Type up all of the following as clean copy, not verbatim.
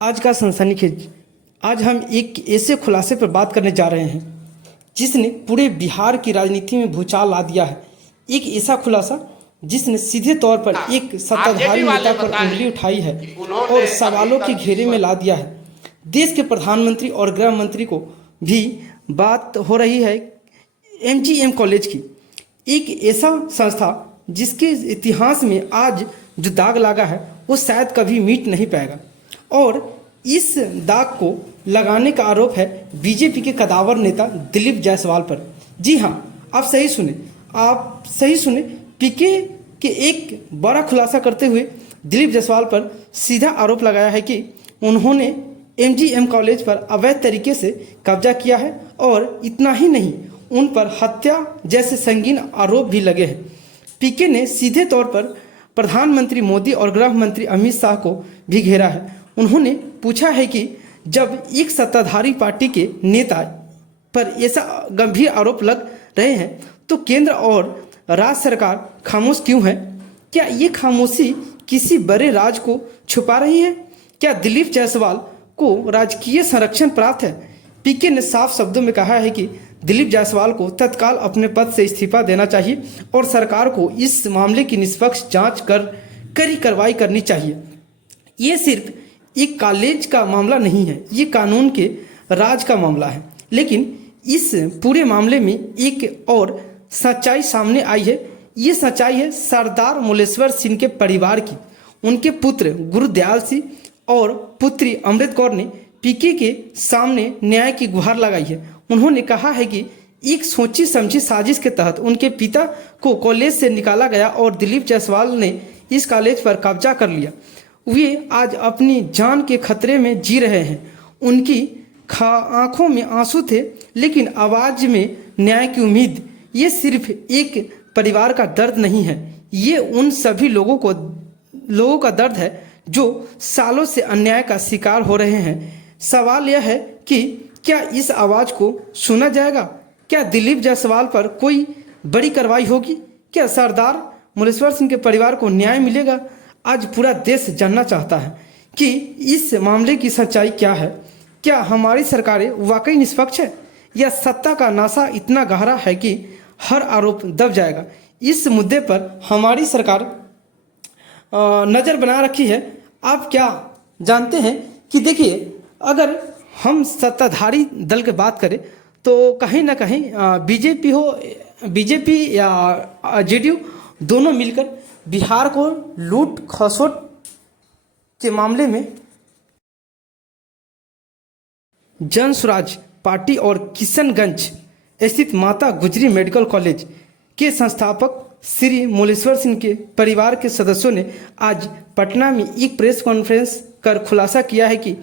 आज का सनसनीखेज। आज हम एक ऐसे खुलासे पर बात करने जा रहे हैं जिसने पूरे बिहार की राजनीति में भूचाल ला दिया है। एक ऐसा खुलासा जिसने सीधे तौर पर एक सत्ताधारी नेता पर उंगली उठाई है और सवालों के घेरे में ला दिया है। देश के प्रधानमंत्री और गृह मंत्री को भी बात हो रही है एमजीएम कॉलेज की, एक ऐसा संस्था जिसके इतिहास में आज जो दाग लगा है वो शायद कभी मिट नहीं पाएगा। और इस दाग को लगाने का आरोप है बीजेपी के कदावर नेता दिलीप जायसवाल पर। जी हाँ, आप सही सुने। पीके के एक बड़ा खुलासा करते हुए दिलीप जायसवाल पर सीधा आरोप लगाया है कि उन्होंने एमजीएम कॉलेज पर अवैध तरीके से कब्जा किया है और इतना ही नहीं, उन पर हत्या जैसे संगीन आरोप भी लगे हैं। पीके ने सीधे तौर पर प्रधानमंत्री मोदी और गृह मंत्री अमित शाह को भी घेरा है। उन्होंने पूछा है कि जब एक सत्ताधारी पार्टी के नेता पर ऐसा गंभीर आरोप लग रहे हैं तो केंद्र और राज्य सरकार खामोश क्यों है? क्या ये खामोशी किसी बड़े राज को छुपा रही है? क्या दिलीप जायसवाल को राजकीय संरक्षण प्राप्त है? पीके ने साफ शब्दों में कहा है कि दिलीप जायसवाल को तत्काल अपने पद से इस्तीफा देना चाहिए और सरकार को इस मामले की निष्पक्ष जांच कर कड़ी कार्रवाई करनी चाहिए। ये सिर्फ एक कॉलेज का मामला नहीं है, ये कानून के राज का मामला है। लेकिन इस पूरे मामले में एक और सच्चाई सामने आई है। ये सच्चाई है सरदार मुलेश्वर सिंह के परिवार की। उनके पुत्र गुरुदयाल सिंह और पुत्री अमृत कौर ने पीके के सामने न्याय की गुहार लगाई है। उन्होंने कहा है कि एक सोची समझी साजिश के तहत उनके पिता को कॉलेज से निकाला गया और दिलीप जायसवाल ने इस कॉलेज पर कब्जा कर लिया। वे आज अपनी जान के खतरे में जी रहे हैं। उनकी आंखों में आंसू थे लेकिन आवाज में न्याय की उम्मीद। ये सिर्फ एक परिवार का दर्द नहीं है, ये उन सभी लोगों का दर्द है जो सालों से अन्याय का शिकार हो रहे हैं। सवाल यह है कि क्या इस आवाज़ को सुना जाएगा? क्या दिलीप जायसवाल पर कोई बड़ी कार्रवाई होगी? क्या सरदार मुलेश्वर सिंह के परिवार को न्याय मिलेगा? आज पूरा देश जानना चाहता है कि इस मामले की सच्चाई क्या है। क्या हमारी सरकारें वाकई निष्पक्ष है या सत्ता का नासा इतना गहरा है कि हर आरोप दब जाएगा? इस मुद्दे पर हमारी सरकार नज़र बना रखी है। आप क्या जानते हैं कि देखिए, अगर हम सत्ताधारी दल की बात करें तो कहीं ना कहीं बीजेपी या जेडीयू दोनों मिलकर बिहार को लूट खसोट के मामले में जन स्वराज पार्टी और किशनगंज स्थित माता गुजरी मेडिकल कॉलेज के संस्थापक श्री मुलेश्वर सिंह के परिवार के सदस्यों ने आज पटना में एक प्रेस कॉन्फ्रेंस कर खुलासा किया है कि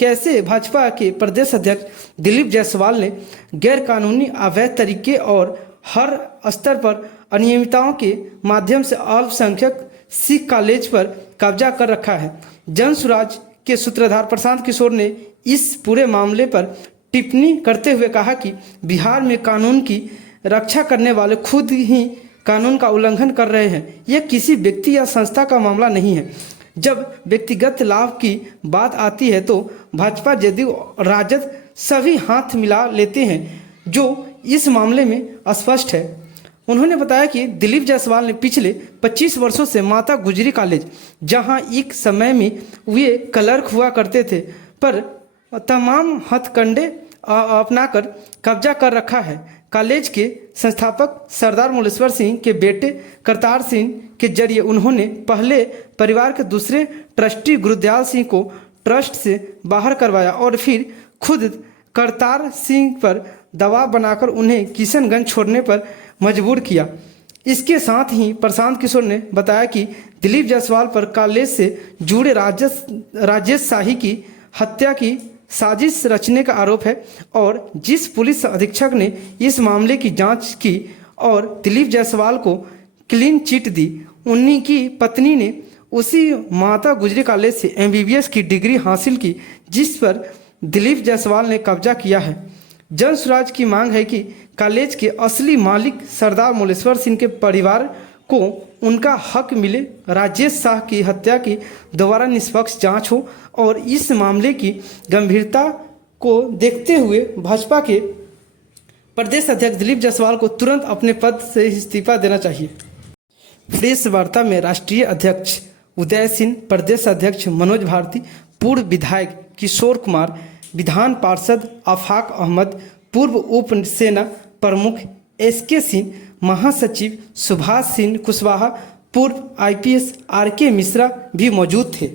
कैसे भाजपा के प्रदेश अध्यक्ष दिलीप जायसवाल ने गैरकानूनी अवैध तरीके और हर स्तर पर अनियमितताओं के माध्यम से अल्पसंख्यक सिख कॉलेज पर कब्जा कर रखा है। जन स्वराज के सूत्रधार प्रशांत किशोर ने इस पूरे मामले पर टिप्पणी करते हुए कहा कि बिहार में कानून की रक्षा करने वाले खुद ही कानून का उल्लंघन कर रहे हैं। यह किसी व्यक्ति या संस्था का मामला नहीं है। जब व्यक्तिगत लाभ की बात आती है तो भाजपा जदयू राजद सभी हाथ मिला लेते हैं, जो इस मामले में स्पष्ट है। उन्होंने बताया कि दिलीप जायसवाल ने पिछले 25 वर्षों से माता गुजरी कॉलेज, जहां एक समय में वे क्लर्क हुआ करते थे, पर तमाम हथकंडे अपनाकर कब्जा कर रखा है। कॉलेज के संस्थापक सरदार मुलेश्वर सिंह के बेटे करतार सिंह के जरिए उन्होंने पहले परिवार के दूसरे ट्रस्टी गुरुदयाल सिंह को ट्रस्ट से बाहर करवाया और फिर खुद करतार सिंह पर दबाव बनाकर उन्हें किशनगंज छोड़ने पर मजबूर किया। इसके साथ ही प्रशांत किशोर ने बताया कि दिलीप जायसवाल पर कॉलेज से जुड़े राजेश शाही की हत्या की साजिश रचने का आरोप है और जिस पुलिस अधीक्षक ने इस मामले की जांच की और दिलीप जायसवाल को क्लीन चिट दी, उन्हीं की पत्नी ने उसी माता गुजरी कॉलेज से एमबीबीएस की डिग्री हासिल की जिस पर दिलीप जायसवाल ने कब्जा किया है। जन स्वराज की मांग है कि कॉलेज के असली मालिक सरदार मुलेश्वर सिंह के परिवार को उनका हक मिले, राजेश शाह की हत्या की दोबारा निष्पक्ष जांच हो और इस मामले की गंभीरता को देखते हुए भाजपा के प्रदेश अध्यक्ष दिलीप जायसवाल को तुरंत अपने पद से इस्तीफा देना चाहिए। प्रेस वार्ता में राष्ट्रीय अध्यक्ष उदय सिंह, प्रदेश अध्यक्ष मनोज भारती, पूर्व विधायक किशोर कुमार, विधान पार्षद आफाक अहमद, पूर्व उप सेना प्रमुख SK सिंह, महासचिव सुभाष सिंह कुशवाहा, पूर्व IPS RK मिश्रा भी मौजूद थे।